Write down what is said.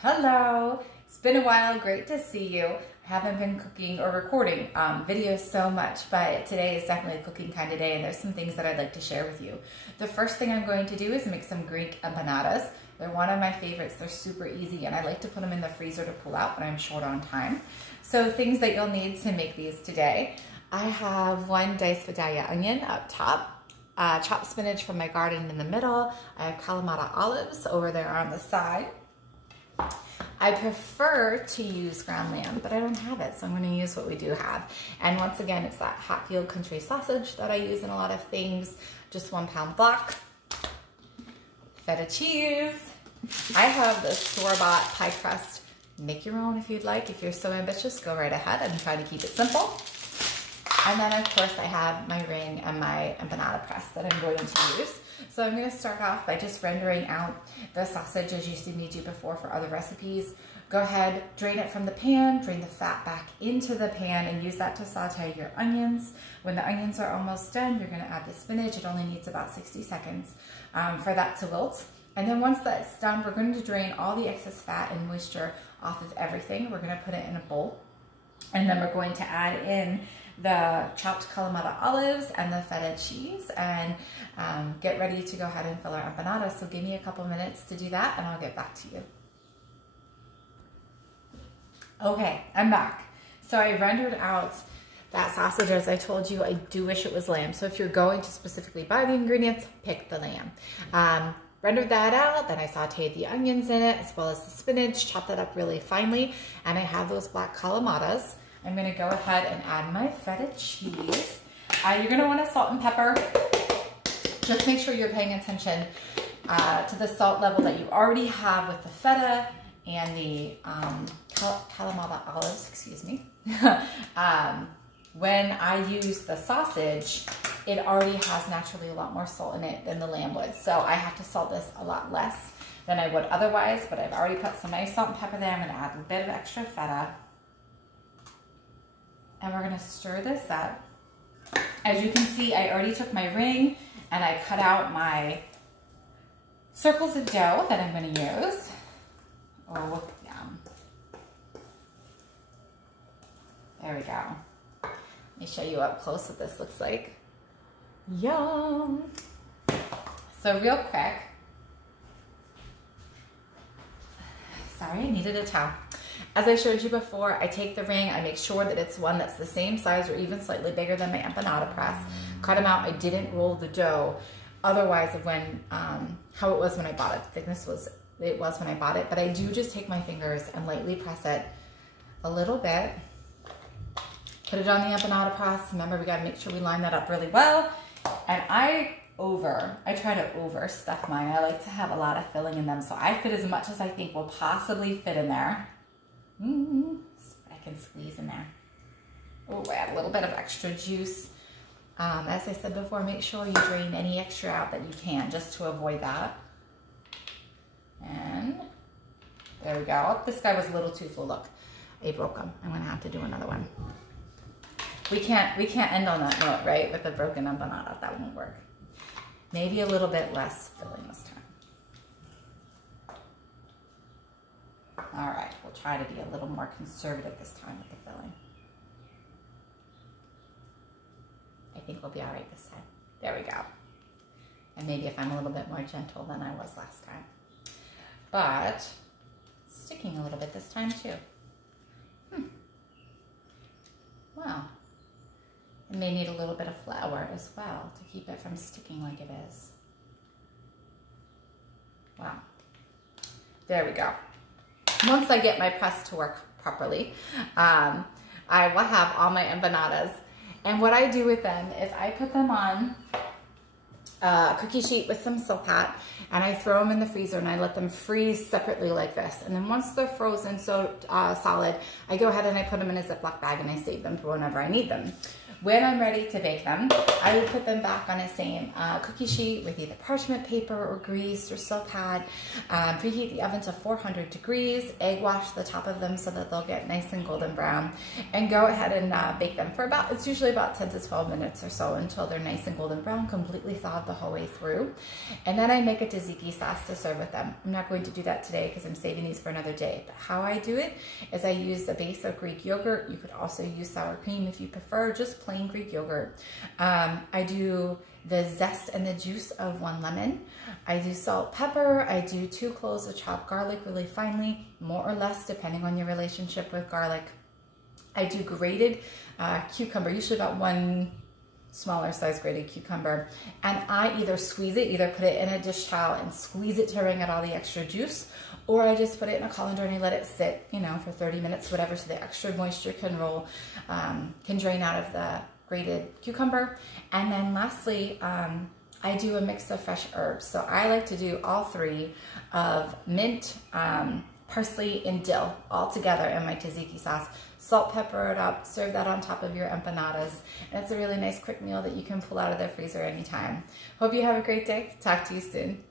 Hello, it's been a while, great to see you. I haven't been cooking or recording videos so much, but today is definitely a cooking kind of day and there's some things that I'd like to share with you. The first thing I'm going to do is make some Greek empanadas. They're one of my favorites, they're super easy and I like to put them in the freezer to pull out when I'm short on time. So things that you'll need to make these today. I have one diced Vidalia onion up top. Chopped spinach from my garden in the middle. I have Kalamata olives over there on the side. I prefer to use ground lamb, but I don't have it, so I'm going to use what we do have. And once again, it's that Hatfield country sausage that I use in a lot of things. Just 1 pound block. Feta cheese. I have the store-bought pie crust. Make your own if you'd like. If you're so ambitious, go right ahead. I'm trying to keep it simple. And then, of course, I have my ring and my empanada press that I'm going to use. So I'm going to start off by just rendering out the sausage as you've seen me do before for other recipes. Go ahead, drain it from the pan, drain the fat back into the pan, and use that to saute your onions. When the onions are almost done, you're going to add the spinach. It only needs about 60 seconds for that to wilt. And then once that's done, we're going to drain all the excess fat and moisture off of everything. We're going to put it in a bowl. And then we're going to add in the chopped Kalamata olives and the feta cheese and get ready to go ahead and fill our empanadas. So give me a couple minutes to do that and I'll get back to you. Okay, I'm back. So I rendered out that sausage. As I told you, I do wish it was lamb. So if you're going to specifically buy the ingredients, pick the lamb. Rendered that out, then I sauteed the onions in it as well as the spinach, chopped that up really finely, and I have those black kalamatas. I'm gonna go ahead and add my feta cheese. You're gonna wanna salt and pepper. Just make sure you're paying attention to the salt level that you already have with the feta and the Kalamata olives, excuse me. When I use the sausage, it already has naturally a lot more salt in it than the lamb would. So I have to salt this a lot less than I would otherwise, but I've already put some nice salt and pepper there. I'm gonna add a bit of extra feta. And we're gonna stir this up. As you can see, I already took my ring and I cut out my circles of dough that I'm gonna use. Oh, yum. There we go. Let me show you up close what this looks like. Yum. So real quick, sorry, I needed a towel. As I showed you before, I take the ring, I make sure that it's one that's the same size or even slightly bigger than my empanada press. Cut them out, I didn't roll the dough. Otherwise of when, how it was when I bought it. The thickness was, it was when I bought it, but I do just take my fingers and lightly press it a little bit. Put it on the empanada press. Remember, we gotta make sure we line that up really well. And I try to overstuff mine. I like to have a lot of filling in them. So I fit as much as I think will possibly fit in there. I can squeeze in there. Oh, add a little bit of extra juice. As I said before, make sure you drain any extra out that you can just to avoid that. And there we go. Oh, this guy was a little too full. Look, I broke him. I'm gonna have to do another one. We can't end on that note, right? With a broken empanada, that won't work. Maybe a little bit less filling this time. All right, we'll try to be a little more conservative this time with the filling. I think we'll be all right this time. There we go. And maybe if I'm a little bit more gentle than I was last time. But sticking a little bit this time too. Wow. It may need a little bit of flour as well to keep it from sticking like it is. Wow. There we go. Once I get my press to work properly, I will have all my empanadas. And what I do with them is I put them on a cookie sheet with some Silpat and I throw them in the freezer and I let them freeze separately like this. And then once they're frozen so solid, I go ahead and I put them in a Ziploc bag and I save them for whenever I need them. When I'm ready to bake them, I will put them back on the same cookie sheet with either parchment paper or grease or silk pad. Preheat the oven to 400 degrees, egg wash the top of them so that they'll get nice and golden brown, and go ahead and bake them for about, it's usually about 10 to 12 minutes or so until they're nice and golden brown, completely thawed the whole way through. And then I make a tzatziki sauce to serve with them. I'm not going to do that today because I'm saving these for another day. But how I do it is I use a base of Greek yogurt. You could also use sour cream if you prefer, just plain Greek yogurt. I do the zest and the juice of 1 lemon. I do salt, pepper. I do 2 cloves of chopped garlic really finely, more or less depending on your relationship with garlic. I do grated cucumber, usually about 1 smaller size grated cucumber, and I either squeeze it, either put it in a dish towel and squeeze it to wring out all the extra juice, or I just put it in a colander and I let it sit, you know, for 30 minutes, whatever, so the extra moisture can drain out of the grated cucumber. And then lastly, I do a mix of fresh herbs. So I like to do all 3 of mint, parsley, and dill all together in my tzatziki sauce. Salt, pepper it up, serve that on top of your empanadas. And it's a really nice quick meal that you can pull out of the freezer anytime. Hope you have a great day. Talk to you soon.